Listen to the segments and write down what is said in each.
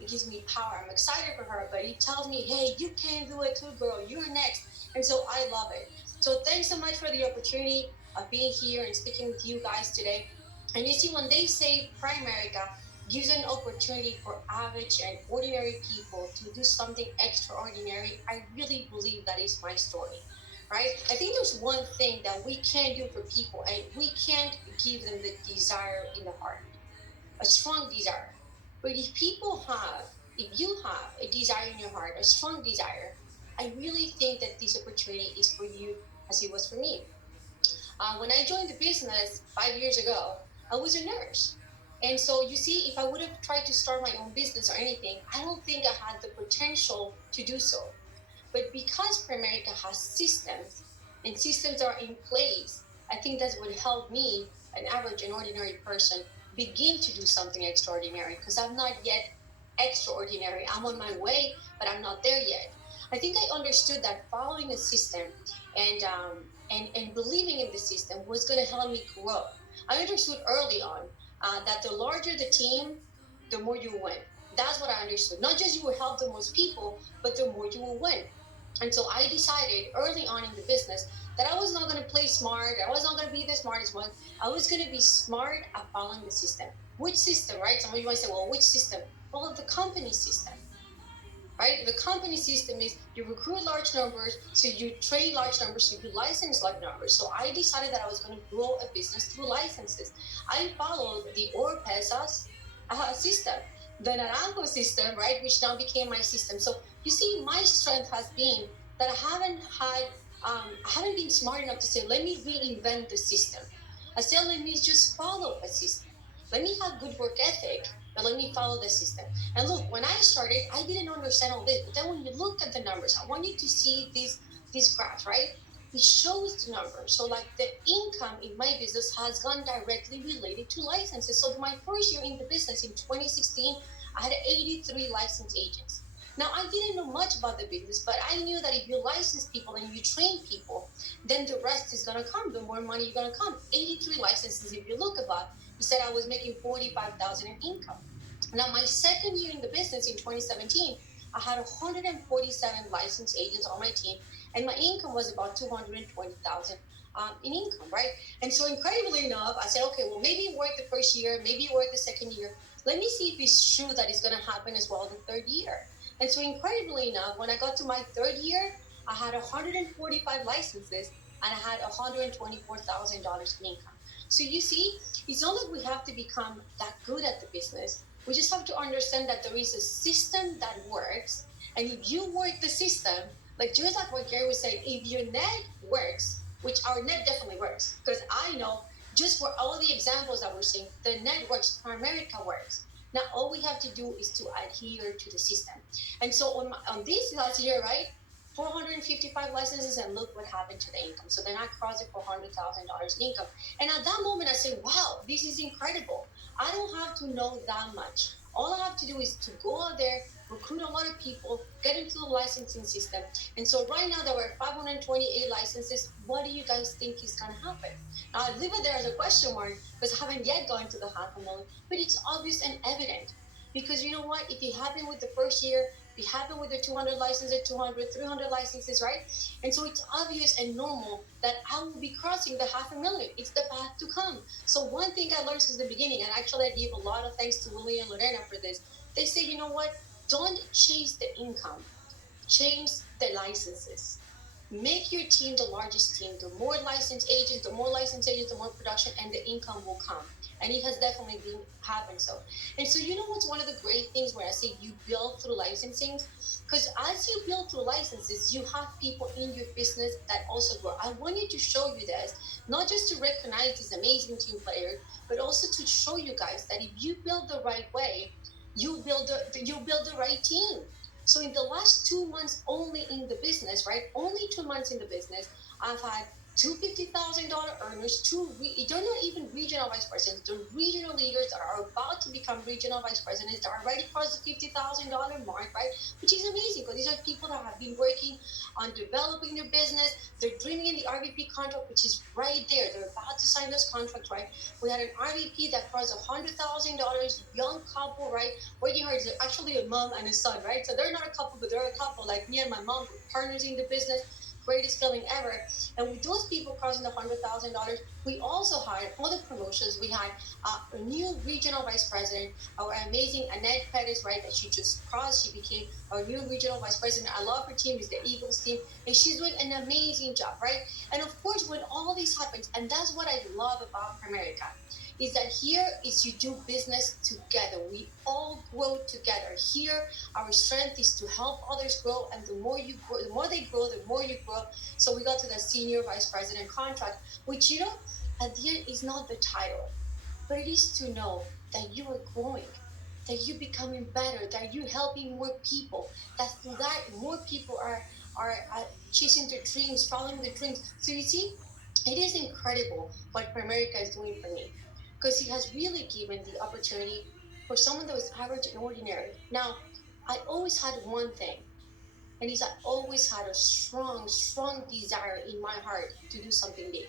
It gives me power. I'm excited for her, but it tells me, hey, you can do it too, girl. You're next. And so I love it. So thanks so much for the opportunity of being here and speaking with you guys today. And you see, when they say Primerica gives an opportunity for average and ordinary people to do something extraordinary, I really believe that is my story, right? I think there's one thing that we can do for people, and we can't give them the desire in the heart, a strong desire. But if you have a desire in your heart, a strong desire, I really think that this opportunity is for you as it was for me. When I joined the business 5 years ago, I was a nurse. And so you see, if I would have tried to start my own business or anything, I don't think I had the potential to do so. But because Primerica has systems and systems are in place, I think that's what helped me, an average and ordinary person, begin to do something extraordinary because I'm not yet extraordinary. I'm on my way, but I'm not there yet. I think I understood that following a system and and believing in the system was going to help me grow. I understood early on that the larger the team, the more you win. That's what I understood. Not just you will help the most people, but the more you will win. And so I decided early on in the business that I was not going to play smart. I was not going to be the smartest one. I was going to be smart at following the system. Which system, right? Some of you might say, well, which system? Well, the company system, right? The company system is you recruit large numbers, so you train large numbers, so you license large numbers. So I decided that I was going to grow a business through licenses. I followed the Orpesas system, the Naranjo system, right, which now became my system. So you see, my strength has been that I haven't been smart enough to say, let me reinvent the system. I said, let me just follow a system. Let me have good work ethic, but let me follow the system. And look, when I started, I didn't understand all this. But then when you look at the numbers, I want you to see these graphs, right? It shows the numbers. So like the income in my business has gone directly related to licenses. So my first year in the business in 2016, I had 83 licensed agents. Now I didn't know much about the business, but I knew that if you license people and you train people, then the rest is gonna come. The more money you're gonna come. 83 licenses. If you look about, he said I was making 45,000 in income. Now, my second year in the business in 2017, I had 147 licensed agents on my team, and my income was about 220,000 in income, right? And so, incredibly enough, I said, okay, well, maybe it worked the first year, maybe it worked the second year. Let me see if it's true that it's going to happen as well the third year. And so, incredibly enough, when I got to my third year, I had 145 licenses and I had $124,000 in income. So you see, it's not like we have to become that good at the business. We just have to understand that there is a system that works. And if you work the system, like just like what Gary was saying, if your net works, which our net definitely works, because I know just for all the examples that we're seeing, the net works, Primerica works. Now all we have to do is to adhere to the system. And so on this last year, right? 455 licenses, and look what happened to the income. So then I crossed the $400,000 income. And at that moment, I said, wow, this is incredible. I don't have to know that much. All I have to do is to go out there, recruit a lot of people, get into the licensing system. And so right now there were 528 licenses. What do you guys think is going to happen? Now I leave it there as a question mark because I haven't yet gone to the half a million, but it's obvious and evident. Because you know what? If it happened with the first year, it happened with the 200 licenses, 200, 300 licenses, right? And so it's obvious and normal that I will be crossing the half a million. It's the path to come. So one thing I learned since the beginning, and actually I give a lot of thanks to Willie and Lorena for this, they say, you know what? Don't chase the income, chase the licenses. Make your team the largest team. The more licensed agents, the more production, and the income will come. And it has definitely been happened so. And so you know what's one of the great things where I say you build through licensing? Because as you build through licenses, you have people in your business that also grow. I want you to show you this, not just to recognize these amazing team players, but also to show you guys that if you build the right way, you build the right team. So in the last 2 months only in the business, right? Only 2 months in the business, I've had two $50,000 earners, they're not even regional vice presidents, they're regional leaders that are about to become regional vice presidents that are already crossed the $50,000 mark, right? Which is amazing because these are people that have been working on developing their business. They're dreaming in the RVP contract, which is right there. They're about to sign those contracts, right? We had an RVP that crossed $100,000, young couple, right? Working hard. They're actually a mom and a son, right? So they're not a couple, but they're a couple. Like me and my mom, we're partners in the business. Greatest feeling ever. And with those people crossing the $100,000, we also hired other promotions. We had a new regional vice president, our amazing Annette Pettis, right? That she just crossed. She became our new regional vice president. I love her team. It's the Eagles team, and she's doing an amazing job, right? And of course, when all this happens, and that's what I love about America, is that here is you do business together. We all grow together. Here, our strength is to help others grow, and the more you grow, the more they grow, the more you grow. So we got to the senior vice president contract, which at the end is not the title, but it is to know that you are growing, that you're becoming better, that you're helping more people, that through that more people are chasing their dreams, following their dreams. So you see, it is incredible what America is doing for me because he has really given the opportunity for someone that was average and ordinary. Now, I always had one thing, and is I always had a strong, strong desire in my heart to do something big.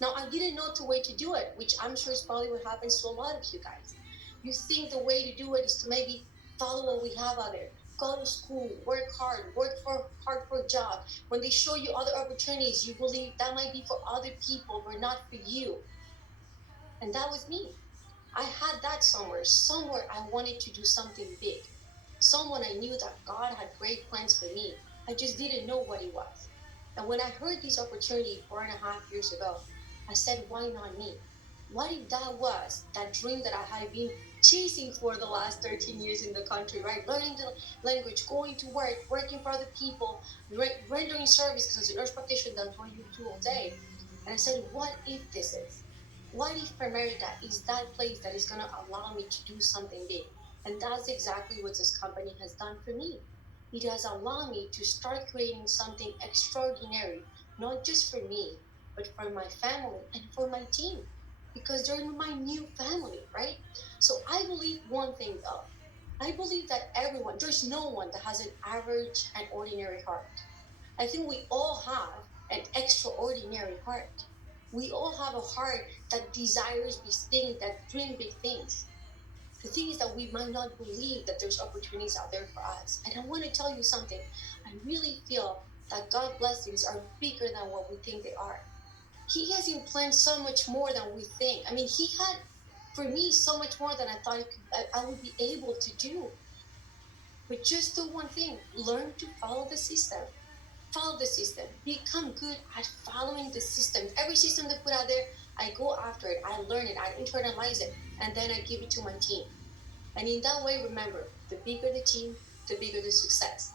Now, I didn't know the way to do it, which I'm sure is probably what happens to a lot of you guys. You think the way to do it is to maybe follow what we have out there. Go to school, work hard for a job. When they show you other opportunities, you believe that might be for other people, but not for you. And that was me. I had that somewhere. Somewhere I wanted to do something big. Someone I knew that God had great plans for me. I just didn't know what it was. And when I heard this opportunity 4.5 years ago, I said, why not me? What if that was that dream that I had been chasing for the last 13 years in the country, right? Learning the language, going to work, working for other people, rendering service because as a nurse practitioner, that's what you do all day. And I said, what if this is? What if America is that place that is going to allow me to do something big? And that's exactly what this company has done for me. It has allowed me to start creating something extraordinary, not just for me, but for my family and for my team, because they're my new family, right? So I believe one thing though. I believe that there's no one that has an average and ordinary heart. I think we all have an extraordinary heart. We all have a heart that desires big things, that dream big things. The thing is that we might not believe that there's opportunities out there for us. And I want to tell you something. I really feel that God's blessings are bigger than what we think they are. He has in plan so much more than we think. I mean, He had for me so much more than I thought I would be able to do. But just do one thing: learn to follow the system. Follow the system. Become good at following the system. Every system they put out there, I go after it. I learn it. I internalize it, and then I give it to my team. And in that way, remember, the bigger the team, the bigger the success.